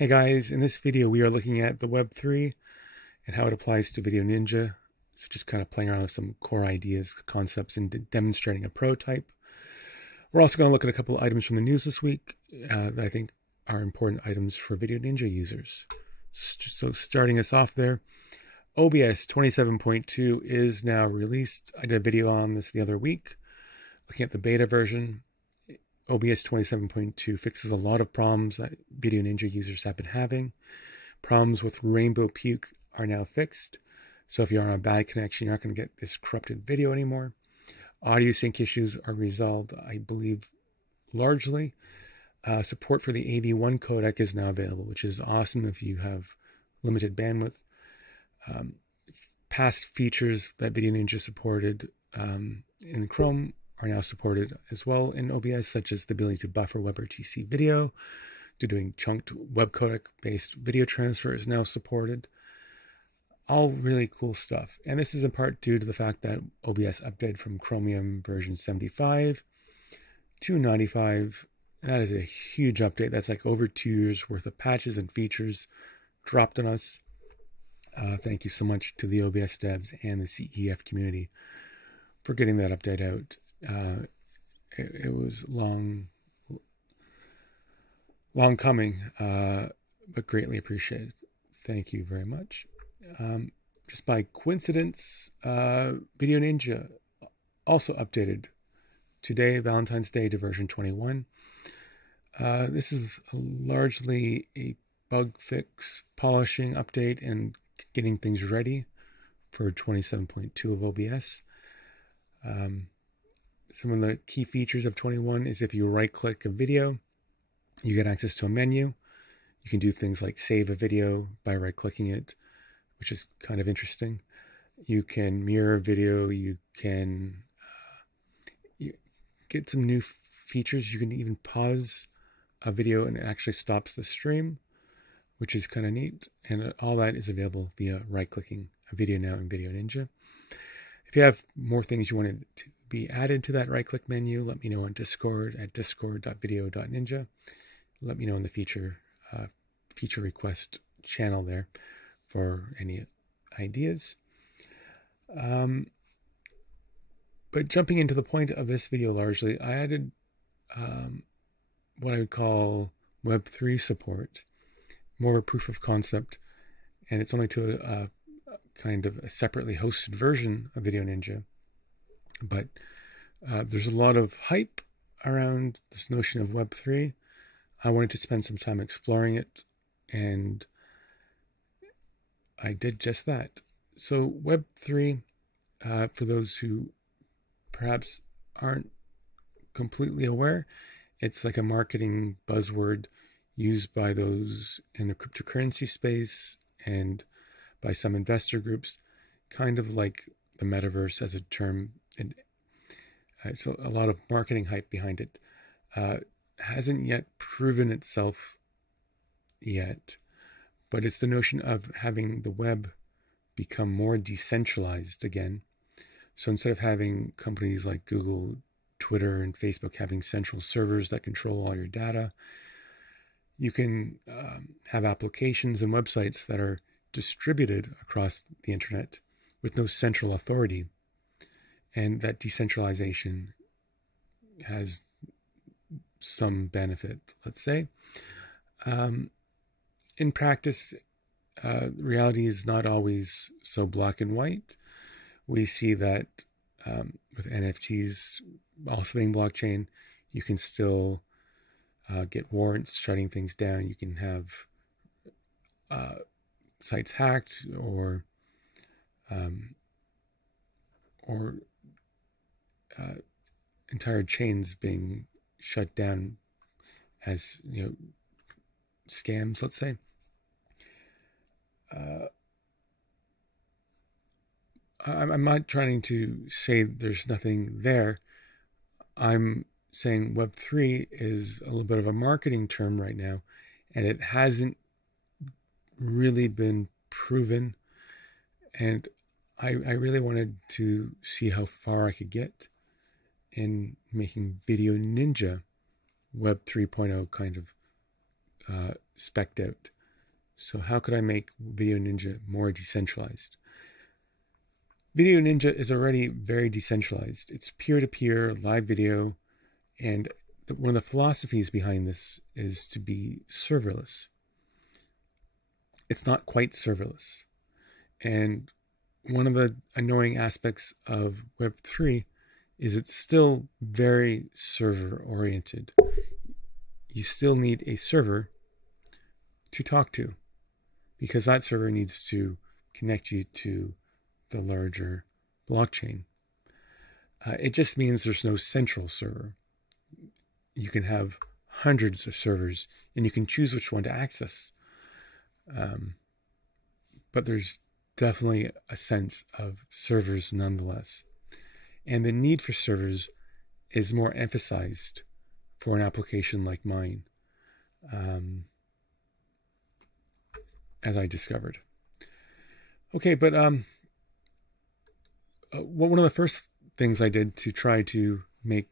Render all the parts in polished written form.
Hey guys, in this video we are looking at the Web3 and how it applies to VDO.Ninja. So just kind of playing around with some core ideas, concepts, and demonstrating a prototype. We're also going to look at a couple of items from the news this week that I think are important items for VDO.Ninja users. So starting us off there, OBS 27.2 is now released. I did a video on this the other week, looking at the beta version. OBS 27.2 fixes a lot of problems that VDO.Ninja users have been having. Problems with Rainbow Puke are now fixed. So if you're on a bad connection, you're not going to get this corrupted video anymore. Audio sync issues are resolved, I believe, largely. Support for the AV1 codec is now available, which is awesome if you have limited bandwidth. Past features that VDO.Ninja supported in Chrome are now supported as well in OBS, such as the ability to buffer WebRTC video, to doing chunked web codec-based video transfer is now supported. All really cool stuff. And this is in part due to the fact that OBS updated from Chromium version 75 to 95. That is a huge update. That's like over 2 years worth of patches and features dropped on us. Thank you so much to the OBS devs and the CEF community for getting that update out. It was long coming, but greatly appreciated. Thank you very much. Just by coincidence, VDO.Ninja also updated today, Valentine's Day, to version 21. This is largely a bug fix, polishing update, and getting things ready for 27.2 of OBS. Some of the key features of 21 is if you right-click a video, you get access to a menu. You can do things like save a video by right-clicking it, which is kind of interesting. You can mirror a video. You can get some new features. You can even pause a video and it actually stops the stream, which is kind of neat. And all that is available via right-clicking a video now in VDO.Ninja. If you have more things you wanted to be added to that right-click menu, let me know on Discord at discord.video.ninja. Let me know in the feature request channel there for any ideas. But jumping into the point of this video largely, I added what I would call Web3 support, more of a proof of concept, and it's only to a kind of a separately hosted version of VDO.Ninja. But there's a lot of hype around this notion of Web3. I wanted to spend some time exploring it, and I did just that. So Web3, for those who perhaps aren't completely aware, it's like a marketing buzzword used by those in the cryptocurrency space and by some investor groups, kind of like the metaverse as a term. And so a lot of marketing hype behind it. Hasn't yet proven itself yet, but it's the notion of having the web become more decentralized again. So instead of having companies like Google, Twitter, and Facebook having central servers that control all your data, you can have applications and websites that are distributed across the internet with no central authority. And that decentralization has some benefit, let's say. In practice, reality is not always so black and white. We see that with NFTs also being blockchain, you can still get warrants shutting things down. You can have sites hacked or entire chains being shut down as, scams, let's say. I'm not trying to say there's nothing there. I'm saying Web3 is a little bit of a marketing term right now, and it hasn't really been proven. And I really wanted to see how far I could get in making VDO.Ninja Web 3.0 kind of spec'd out. So how could I make VDO.Ninja more decentralized? VDO.Ninja is already very decentralized. It's peer-to-peer live video, and one of the philosophies behind this is to be serverless. It's not quite serverless. And one of the annoying aspects of Web3 is it's still very server-oriented. You still need a server to talk to, because that server needs to connect you to the larger blockchain. It just means there's no central server. You can have hundreds of servers, and you can choose which one to access. But there's definitely a sense of servers nonetheless. And the need for servers is more emphasized for an application like mine, as I discovered. Okay, but one of the first things I did to try to make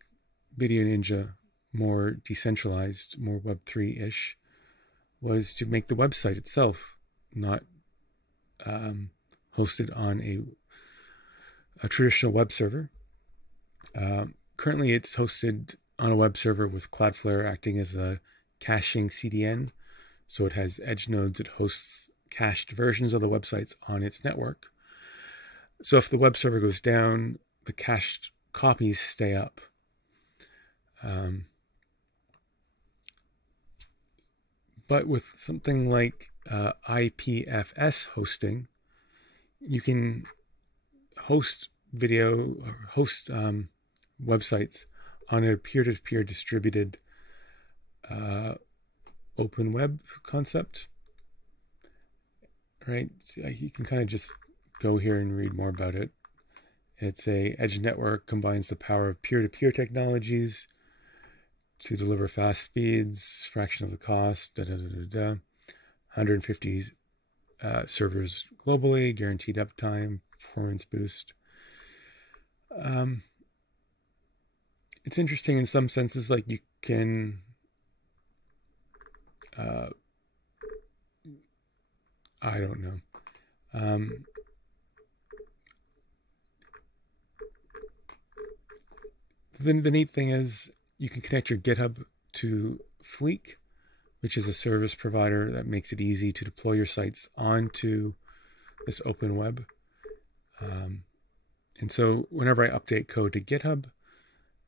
VDO.Ninja more decentralized, more Web3-ish, was to make the website itself not hosted on a traditional web server. Currently, it's hosted on a web server with Cloudflare acting as a caching CDN. So it has edge nodes. It hosts cached versions of the websites on its network. So if the web server goes down, the cached copies stay up. But with something like IPFS hosting, you can host video or host websites on a peer-to-peer distributed open web concept, right? So you can kind of just go here and read more about it. It's a edge network, combines the power of peer-to-peer technologies to deliver fast speeds, fraction of the cost, 150 servers globally, guaranteed uptime, performance boost. It's interesting in some senses, like you can I don't know. The neat thing is you can connect your GitHub to Fleek, which is a service provider that makes it easy to deploy your sites onto this open web. And so whenever I update code to GitHub,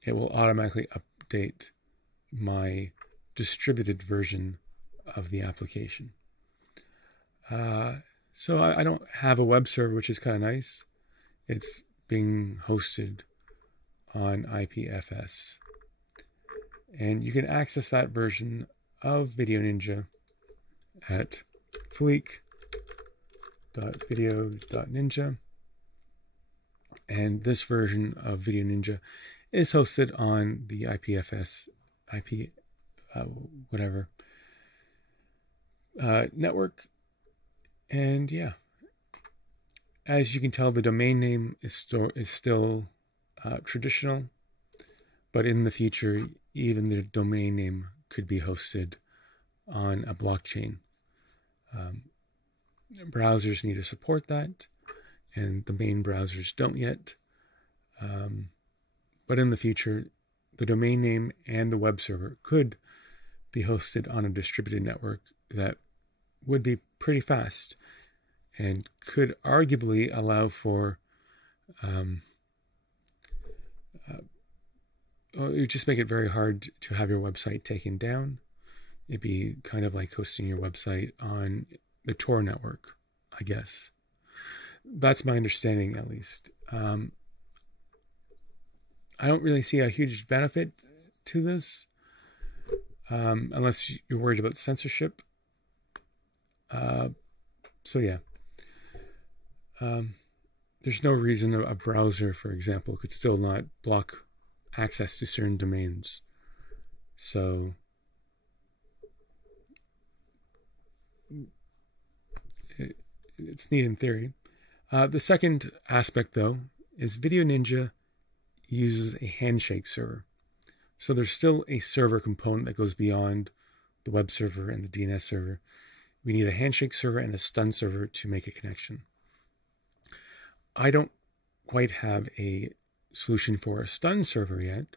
it will automatically update my distributed version of the application. So I don't have a web server, which is kind of nice. It's being hosted on IPFS. And you can access that version of VDO.Ninja at fleek.video.ninja. And this version of VDO.Ninja is hosted on the IPFS, network. And yeah, as you can tell, the domain name is still traditional, but in the future, even the domain name could be hosted on a blockchain. Browsers need to support that, and the main browsers don't yet. But in the future, the domain name and the web server could be hosted on a distributed network that would be pretty fast and could arguably allow for it would just make it very hard to have your website taken down. It'd be kind of like hosting your website on the Tor network, I guess. That's my understanding, at least. I don't really see a huge benefit to this, unless you're worried about censorship. So yeah. There's no reason a browser, for example, could still not block access to certain domains. So it's neat in theory. The second aspect, though, is VDO.Ninja uses a handshake server. So there's still a server component that goes beyond the web server and the DNS server. We need a handshake server and a stun server to make a connection. I don't quite have a solution for a stun server yet.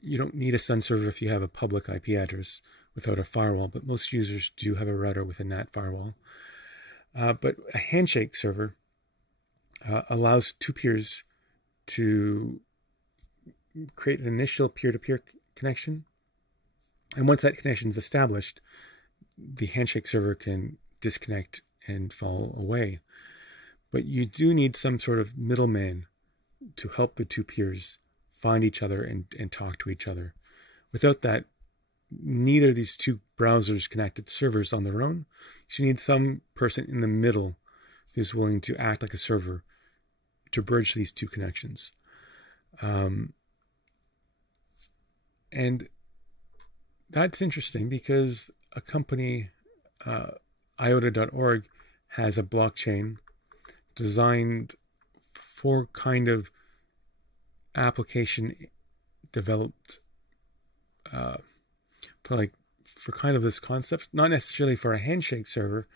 You don't need a stun server if you have a public IP address without a firewall, but most users do have a router with a NAT firewall. But a handshake server allows two peers to create an initial peer-to-peer connection. And once that connection is established, the handshake server can disconnect and fall away. But you do need some sort of middleman to help the two peers find each other and talk to each other. Without that, neither of these two browsers can act as servers on their own. So you need some person in the middle who's willing to act like a server to bridge these two connections. And that's interesting because a company, iota.org, has a blockchain designed for kind of application developed for kind of this concept, not necessarily for a handshake server,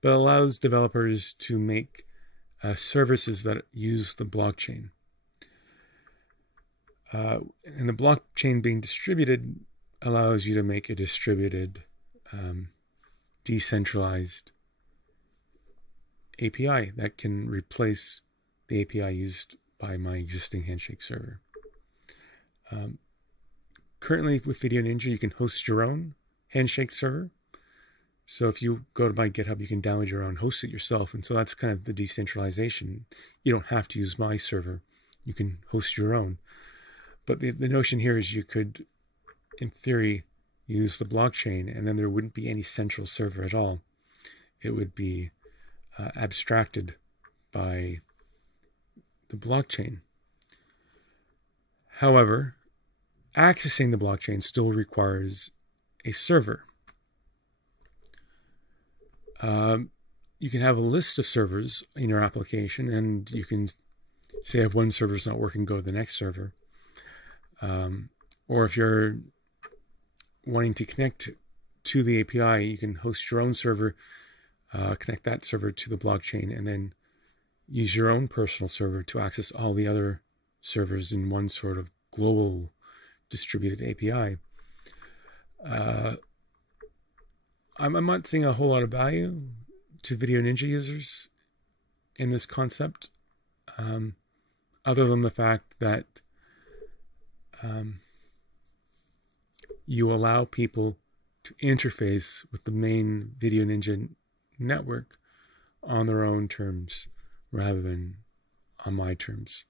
but allows developers to make services that use the blockchain. And the blockchain being distributed allows you to make a distributed, decentralized API that can replace the API used by my existing handshake server. Currently with VDO.Ninja, you can host your own handshake server. So if you go to my GitHub, you can download your own, host it yourself. And so that's kind of the decentralization. You don't have to use my server. You can host your own. But the notion here is you could, in theory, use the blockchain, and then there wouldn't be any central server at all. It would be abstracted by the blockchain. However, accessing the blockchain still requires a server. You can have a list of servers in your application, and you can say if one server is not working, go to the next server. Or if you're wanting to connect to the API, you can host your own server, connect that server to the blockchain, and then use your own personal server to access all the other servers in one sort of global distributed API. I'm not seeing a whole lot of value to VDO.Ninja users in this concept, other than the fact that you allow people to interface with the main VDO.Ninja network on their own terms rather than on my terms.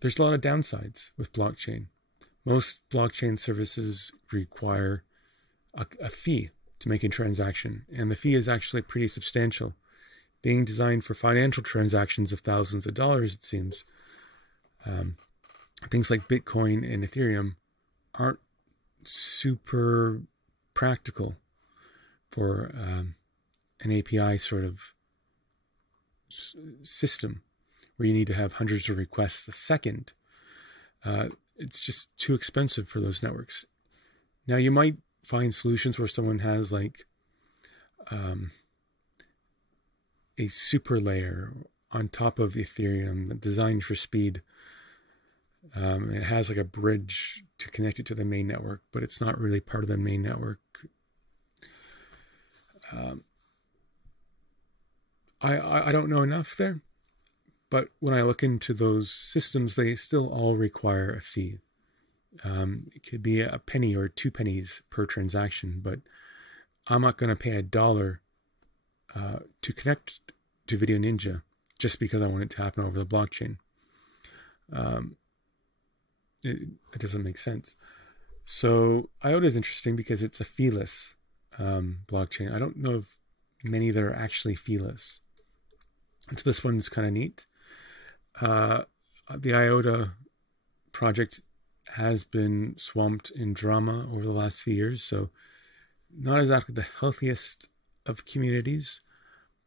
There's a lot of downsides with blockchain. Most blockchain services require a fee to make a transaction, and the fee is actually pretty substantial. Being designed for financial transactions of thousands of dollars, it seems. Things like Bitcoin and Ethereum aren't super practical for an API sort of system where you need to have hundreds of requests a second. It's just too expensive for those networks. Now, you might find solutions where someone has like a super layer on top of Ethereum designed for speed. It has like a bridge to connect it to the main network, but it's not really part of the main network. I don't know enough there, but when I look into those systems, they still all require a fee. It could be a penny or 2 pennies per transaction, but I'm not going to pay $1 to connect to VDO.Ninja just because I want it to happen over the blockchain. It doesn't make sense. So IOTA is interesting because it's a feeless blockchain. I don't know of many that are actually feeless. And so this one's kind of neat. The IOTA project has been swamped in drama over the last few years, so not exactly the healthiest of communities,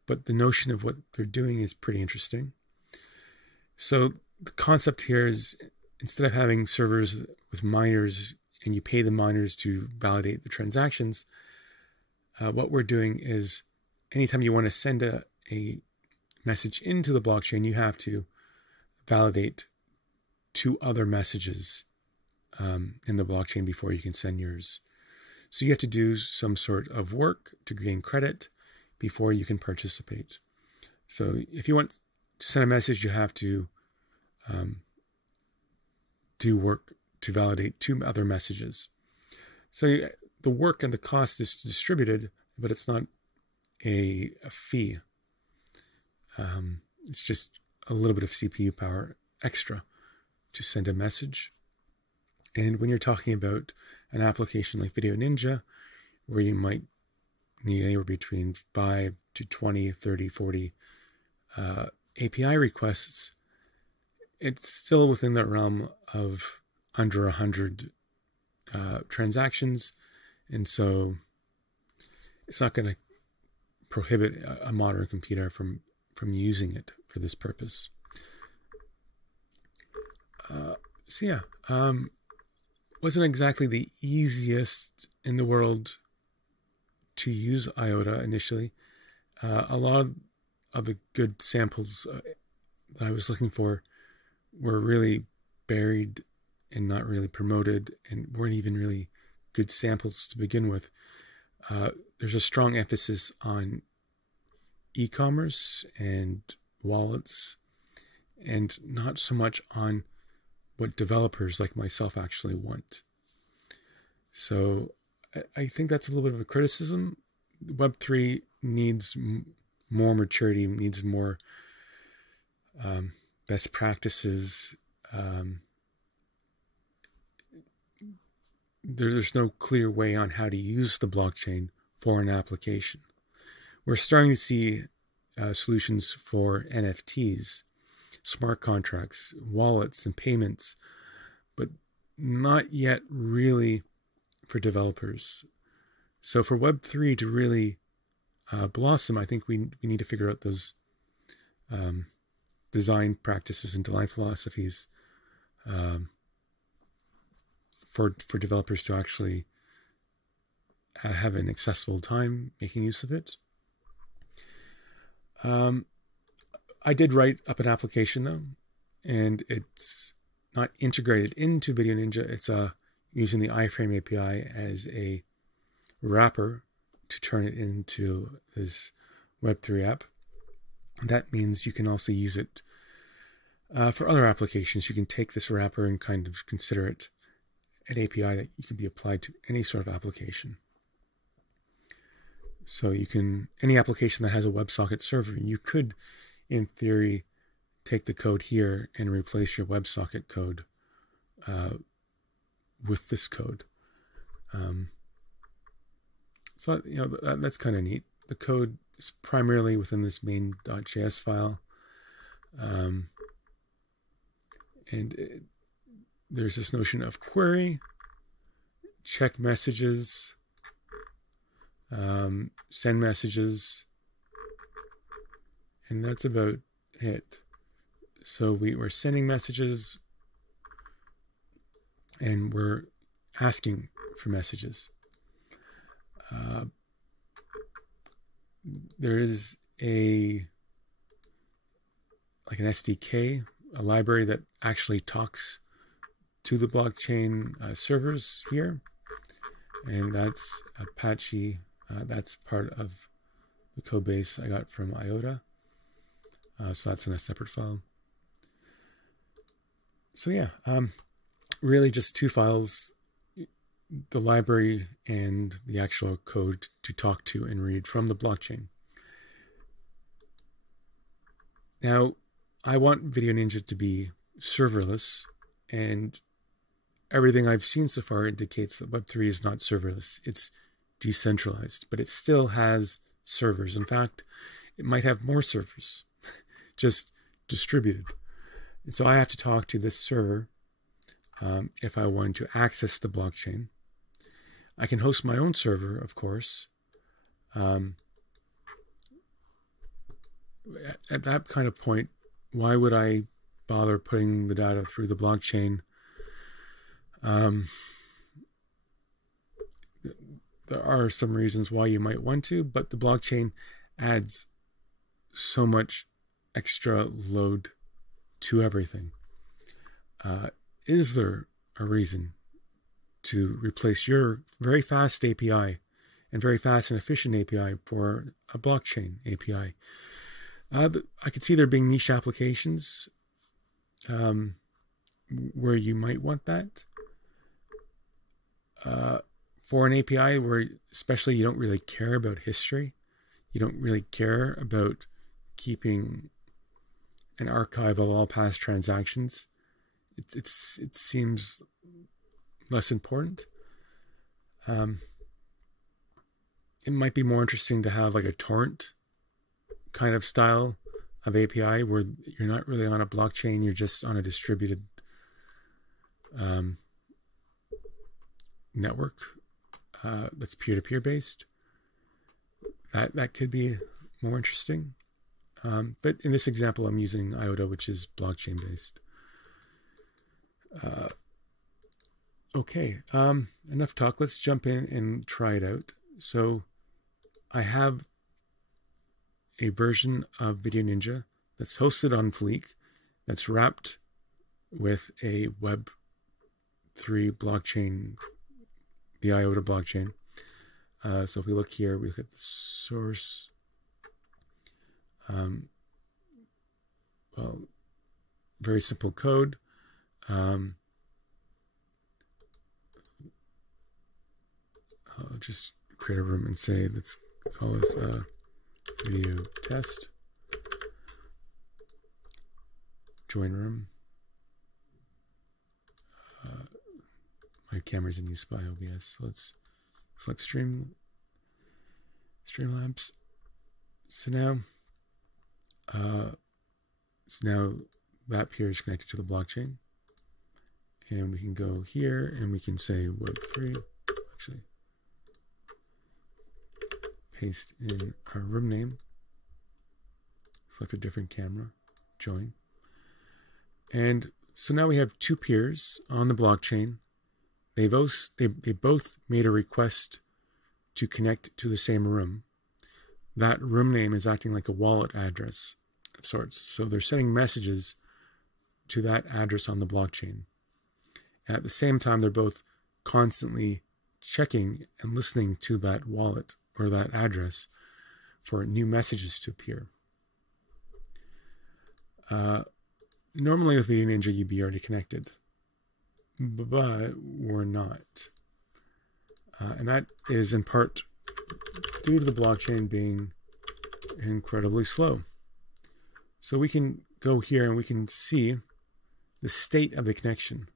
but the notion of what they're doing is pretty interesting. So the concept here is instead of having servers with miners and you pay the miners to validate the transactions, what we're doing is anytime you want to send a message into the blockchain, you have to validate 2 other messages in the blockchain before you can send yours. So you have to do some sort of work to gain credit before you can participate. So if you want to send a message, you have to do work to validate 2 other messages. So the work and the cost is distributed, but it's not a fee. It's just a little bit of CPU power extra to send a message. And when you're talking about an application like VDO.Ninja, where you might need anywhere between 5 to 20, 30, 40 API requests, it's still within the realm of under 100 transactions. And so it's not going to prohibit a modern computer from using it for this purpose. Wasn't exactly the easiest in the world to use IOTA initially. A lot of the good samples that I was looking for were really buried and not really promoted and weren't even really good samples to begin with. There's a strong emphasis on e-commerce and wallets, and not so much on what developers like myself actually want. So I think that's a little bit of a criticism. Web3 needs more maturity, needs more best practices. There's no clear way on how to use the blockchain for an application. We're starting to see solutions for NFTs, smart contracts, wallets, and payments, but not yet really for developers. So for Web3 to really blossom, I think we need to figure out those design practices and design philosophies for developers to actually have an accessible time making use of it. I did write up an application though, and it's not integrated into VDO.Ninja. It's using the iframe API as a wrapper to turn it into this Web3 app. That means you can also use it for other applications. You can take this wrapper and kind of consider it an API that you can be applied to any sort of application. So you can, any application that has a WebSocket server, you could, in theory, take the code here and replace your WebSocket code with this code. So, that's kind of neat. The code is primarily within this main.js file. There's this notion of query, check messages, send messages, and that's about it. So we're sending messages and we're asking for messages. There is an SDK, a library that actually talks to the blockchain servers here, and that's Apache. That's part of the code base I got from IOTA. So that's in a separate file. So yeah, really just 2 files, the library and the actual code to talk to and read from the blockchain. Now, I want VDO.Ninja to be serverless, and everything I've seen so far indicates that Web3 is not serverless. It's decentralized, but it still has servers. In fact, it might have more servers, just distributed. And so I have to talk to this server if I want to access the blockchain. I can host my own server, of course. At that kind of point, why would I bother putting the data through the blockchain There are some reasons why you might want to, but the blockchain adds so much extra load to everything. Is there a reason to replace your very fast API and very fast and efficient API for a blockchain API? I could see there being niche applications where you might want that. For an API where especially you don't really care about history, you don't really care about keeping an archive of all past transactions, it seems less important. It might be more interesting to have like a torrent kind of style of API where you're not really on a blockchain, you're just on a distributed network that's peer-to-peer based. That could be more interesting. But in this example, I'm using IOTA, which is blockchain based. Okay, enough talk. Let's jump in and try it out. So I have a version of VDO.Ninja that's hosted on Fleek, that's wrapped with a Web3 blockchain, the IOTA blockchain. So if we look here, we look at the source. Well, very simple code. I'll just create a room and say, let's call this a video test. Join room. My camera's in use by OBS. So let's select Streamlabs. So now that peer is connected to the blockchain, and we can go here and we can say Web3. Actually, paste in our room name. Select a different camera. Join. And so now we have two peers on the blockchain. They both made a request to connect to the same room. That room name is acting like a wallet address of sorts. So they're sending messages to that address on the blockchain. And at the same time, they're both constantly checking and listening to that wallet or that address for new messages to appear. Normally with VDO.Ninja, you'd be already connected, but we're not. And that is in part due to the blockchain being incredibly slow. So we can go here and we can see the state of the connection.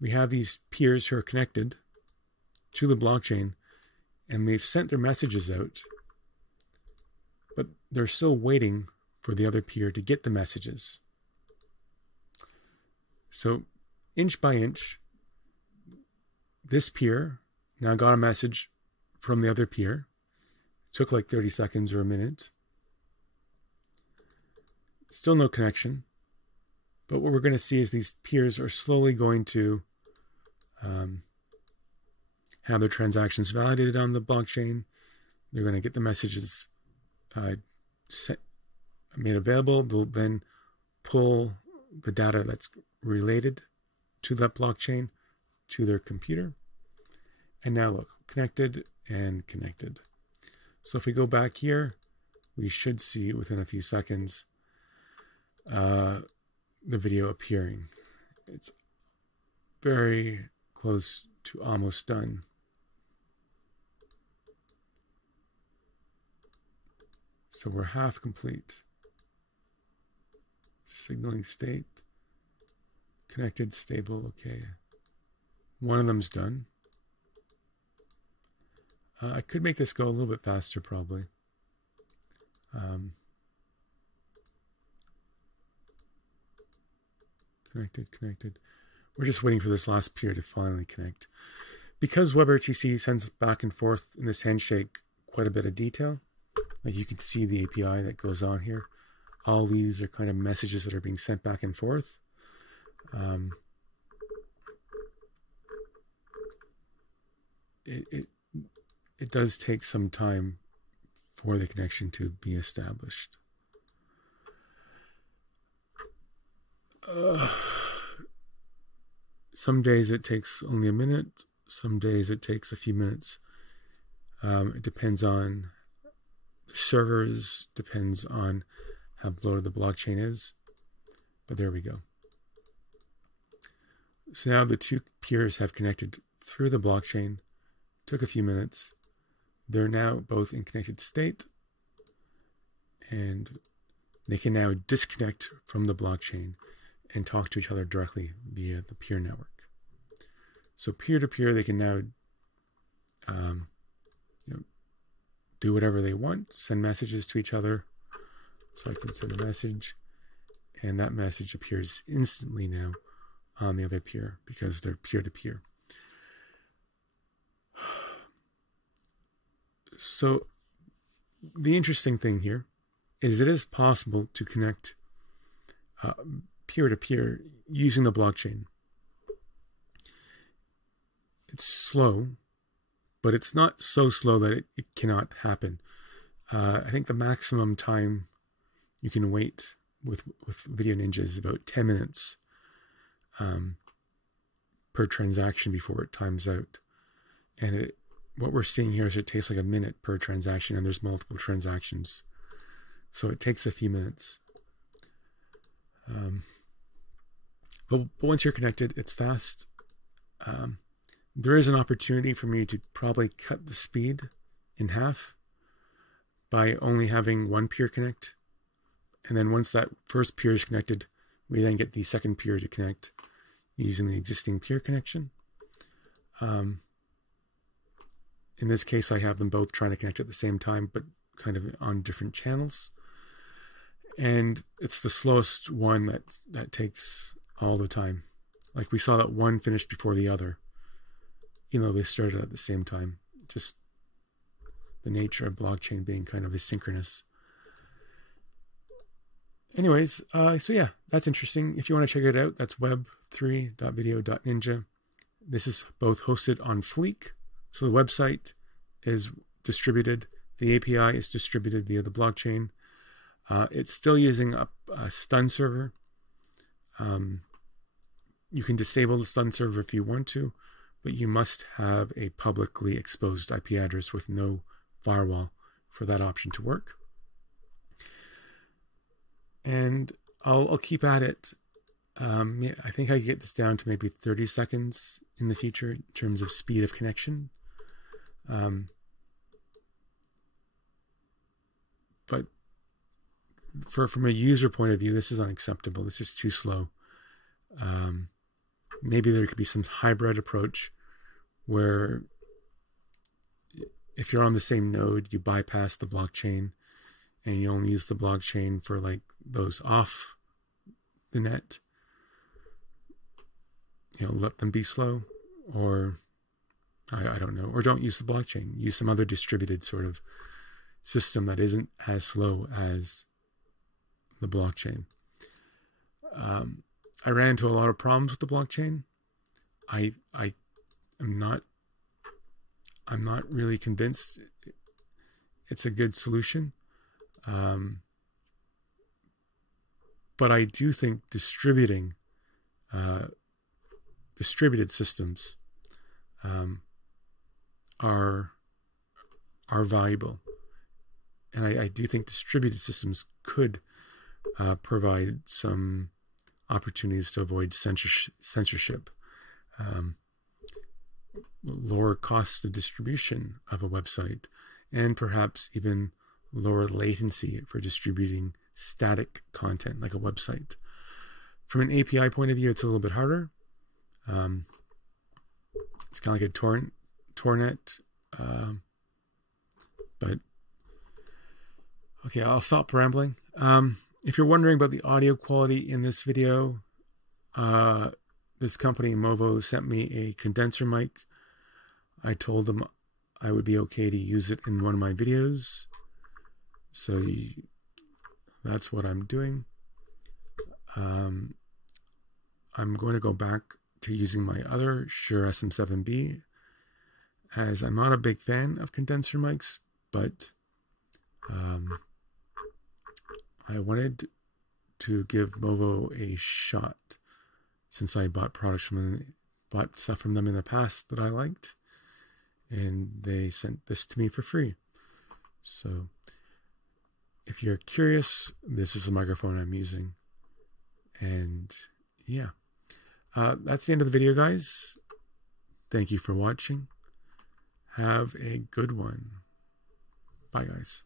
We have these peers who are connected to the blockchain, and they've sent their messages out, but they're still waiting for the other peer to get the messages. So inch by inch, this peer now got a message from the other peer. It took like 30 seconds or a minute. Still no connection. But what we're going to see is these peers are slowly going to have their transactions validated on the blockchain. They're going to get the messages made available. They'll then pull the data that's related to that blockchain to their computer. And now look, connected and connected. So if we go back here, we should see within a few seconds the video appearing. It's very close to almost done. So we're half complete. Signaling state. Connected, stable, okay. One of them's done. I could make this go a little bit faster, probably. Connected. We're just waiting for this last peer to finally connect. Because WebRTC sends back and forth in this handshake quite a bit of detail, like you can see the API that goes on here. All these are kind of messages that are being sent back and forth. it does take some time for the connection to be established. Some days it takes only a minute. Some days it takes a few minutes. It depends on the servers, depends on how bloated the blockchain is. But there we go. So now the two peers have connected through the blockchain. Took a few minutes. They're now both in connected state. And they can now disconnect from the blockchain and talk to each other directly via the peer network. So peer-to-peer, they can now do whatever they want, send messages to each other. So I can send a message, and that message appears instantly now on the other peer because they're peer-to-peer. So the interesting thing here is it is possible to connect peer-to-peer using the blockchain. It's slow, but it's not so slow that it cannot happen. I think the maximum time you can wait with VDO.Ninja is about 10 minutes per transaction before it times out. And what we're seeing here is it takes like a minute per transaction, and there's multiple transactions. So it takes a few minutes. But once you're connected, it's fast. There is an opportunity for me to probably cut the speed in half by only having one peer connect. And then once that first peer is connected, we then get the second peer to connect using the existing peer connection. In this case, I have them both trying to connect at the same time, but kind of on different channels. And it's the slowest one that takes all the time. Like we saw that one finished before the other, even though they started at the same time. Just the nature of blockchain being kind of asynchronous. Anyways, so yeah, that's interesting. If you want to check it out, that's Web3-version.VDO.Ninja. This is both hosted on Fleek. So the website is distributed. The API is distributed via the blockchain. It's still using a stun server. You can disable the stun server if you want to, but you must have a publicly exposed IP address with no firewall for that option to work. And I'll keep at it. Yeah, I think I can get this down to maybe 30 seconds in the future in terms of speed of connection. But from a user point of view, this is unacceptable. This is too slow. Maybe there could be some hybrid approach where if you're on the same node, you bypass the blockchain and you only use the blockchain for like those off the net. Let them be slow, or I don't know, or don't use the blockchain. Use some other distributed sort of system that isn't as slow as the blockchain. I ran into a lot of problems with the blockchain. I'm not really convinced it's a good solution. But I do think distributed systems are valuable, and I do think distributed systems could provide some opportunities to avoid censorship, lower costs of distribution of a website, and perhaps even lower latency for distributing static content like a website. From an API point of view, it's a little bit harder. It's kind of like a tornet, but okay, I'll stop rambling. If you're wondering about the audio quality in this video, this company, MOVO, sent me a condenser mic. I told them I would be okay to use it in one of my videos. So that's what I'm doing. I'm going to go back to using my other Shure SM7B. as I'm not a big fan of condenser mics, but I wanted to give MOVO a shot since I bought stuff from them in the past that I liked, and they sent this to me for free. So if you're curious, this is the microphone I'm using. And yeah, that's the end of the video, guys. Thank you for watching. Have a good one. Bye, guys.